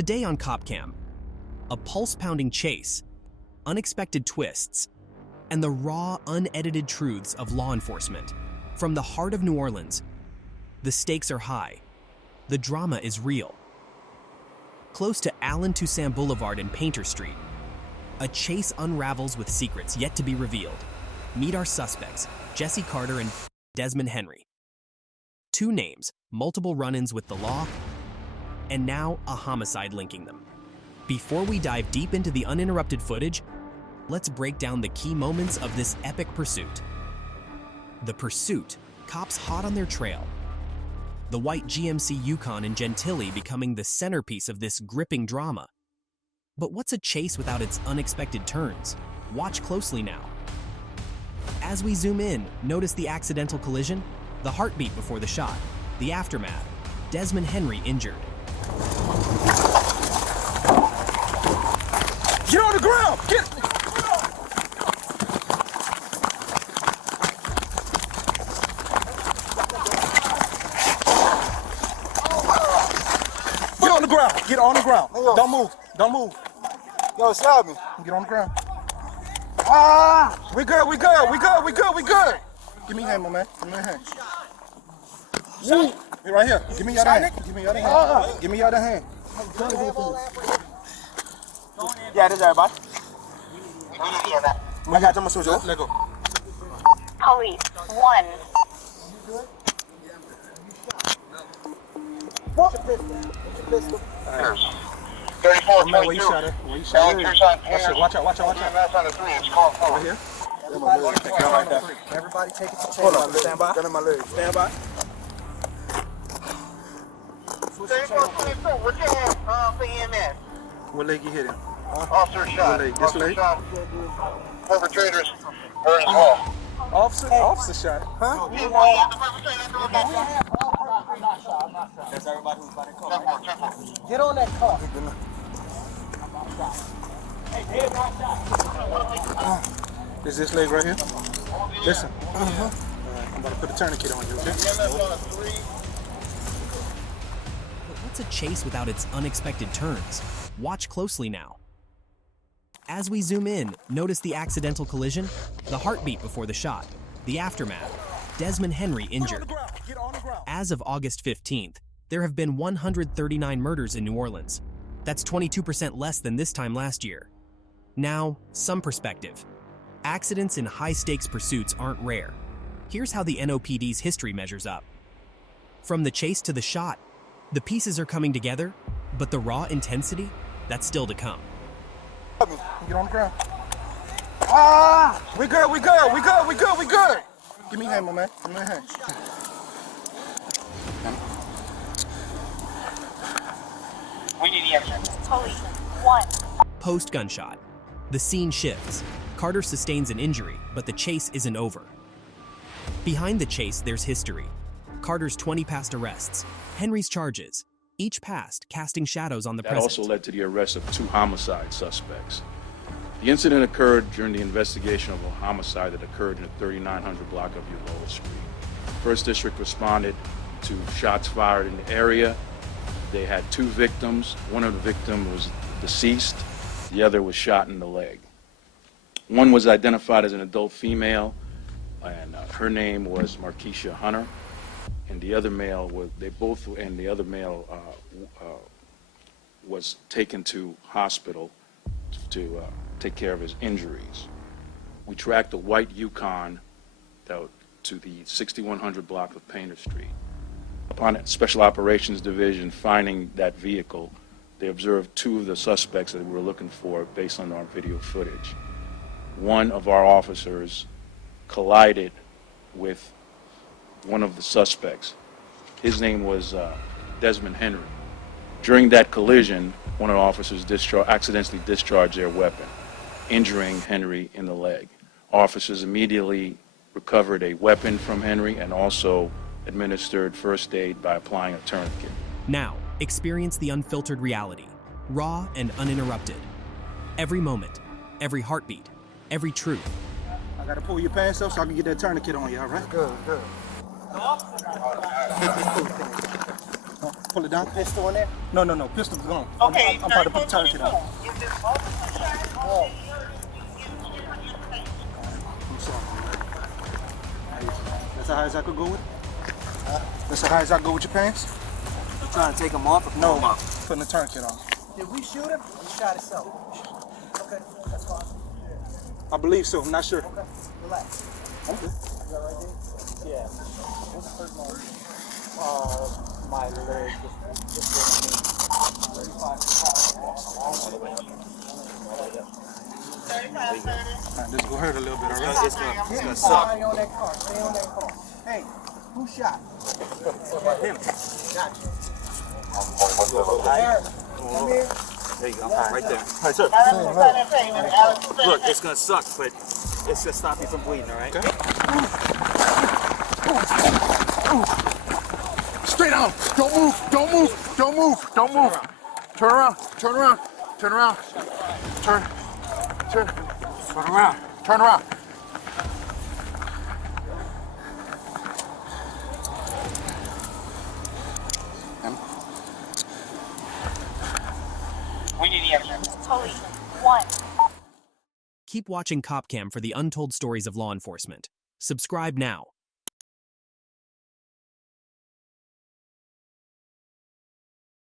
Today on CopCam, a pulse-pounding chase, unexpected twists, and the raw, unedited truths of law enforcement. From the heart of New Orleans, the stakes are high. The drama is real. Close to Allen Toussaint Boulevard and Painter Street, a chase unravels with secrets yet to be revealed. Meet our suspects, Jesse Carter and Desmond Henry. Two names, multiple run-ins with the law, and now a homicide linking them. Before we dive deep into the uninterrupted footage, let's break down the key moments of this epic pursuit. The pursuit, cops hot on their trail. The white GMC Yukon in Gentilly becoming the centerpiece of this gripping drama. But what's a chase without its unexpected turns? Watch closely now. As we zoom in, notice the accidental collision, the heartbeat before the shot, the aftermath, Desmond Henry injured. Get on the ground! Get on the ground! Get on the ground! Hey, yo. Don't move! Don't move! Yo, slap me. Get on the ground! Ah! We good! We good! We good! We good! We good! Give me your hand, my man. Give me your hand. Woo! You're right here. Give me your other hand. Give me your other hand. Give me your other hand. Yeah, this is everybody. I got you. I'm gonna switch off. Let go. Police 1. What's your pistol? 34, Man, where you shot it? Where you shot it? Watch out! Watch out! Watch out! Right here. Everybody take it to chain. Stand by. Stand in my legs. Stand by. 3422, what's your hand for EMS? What leg you hitting? Officer shot. What leg? This leg? Perpetrators are in hall. Officer shot. Huh? That's everybody who's by the car. Get on that car. Is this leg right here? Listen. I'm about to put a tourniquet on you, okay? What's a chase without its unexpected turns? Watch closely now. As we zoom in, notice the accidental collision, the heartbeat before the shot, the aftermath, Desmond Henry injured. Get on the ground. As of August 15th, there have been 139 murders in New Orleans. That's 22% less than this time last year. Now, some perspective. Accidents in high-stakes pursuits aren't rare. Here's how the NOPD's history measures up. From the chase to the shot, the pieces are coming together, but the raw intensity, that's still to come. Get on the ground. Ah! We good! We good! We good! We good! We good! Give me your hand, my man. Give me your hand. We need the answer. Police 1. Post-gunshot, the scene shifts. Carter sustains an injury, but the chase isn't over. Behind the chase, there's history. Carter's 20 past arrests, Henry's charges, each past casting shadows on the That present. also led to the arrest of 2 homicide suspects. The incident occurred during the investigation of a homicide that occurred in the 3900 block of Uloa Street. First District responded to shots fired in the area. They had 2 victims. One of the victims was deceased. The other was shot in the leg. One was identified as an adult female, and her name was Markeisha Hunter. And the other male was taken to hospital to take care of his injuries. We tracked a white Yukon to the 6100 block of Painter Street. Upon Special Operations Division finding that vehicle, they observed 2 of the suspects that we were looking for based on our video footage. One of our officers collided with one of the suspects. His name was Desmond Henry. During that collision, one of the officers accidentally discharged their weapon, injuring Henry in the leg. Officers immediately recovered a weapon from Henry and also administered first aid by applying a tourniquet. Now, experience the unfiltered reality, raw and uninterrupted. Every moment, every heartbeat, every truth. I gotta pull your pants up so I can get that tourniquet on you, all right? Good, good. Pull it down. Pistol in there? No. Pistol's gone. Okay, I'm about to put the tourniquet on. If this officer shot, I'm sorry. That's how high as I could go with it? That's how high as I go with your pants? You trying to take him off or pull No, him up? putting the tourniquet on. Did we shoot him? He shot himself. Okay, that's fine. I believe so. I'm not sure. Okay, relax. Okay. Is that right there? Yeah. What's the first one? My leg. Just 35, 30. Alright, this will hurt a little bit, alright? It's gonna suck. Stay on that car. Stay on that car. Hey, who shot? Him. Gotcha. Eric, come here. There you go, right there. All right, sir. Look, it's gonna suck, but it's gonna stop you from bleeding, all right? Okay. Straight on. Don't move. Don't move. Don't move. Don't move. Turn around. Turn around. Turn around. Turn. Turn. Turn around. Turn around. We need the action. Police, 1. Keep watching CopCam for the untold stories of law enforcement. Subscribe now.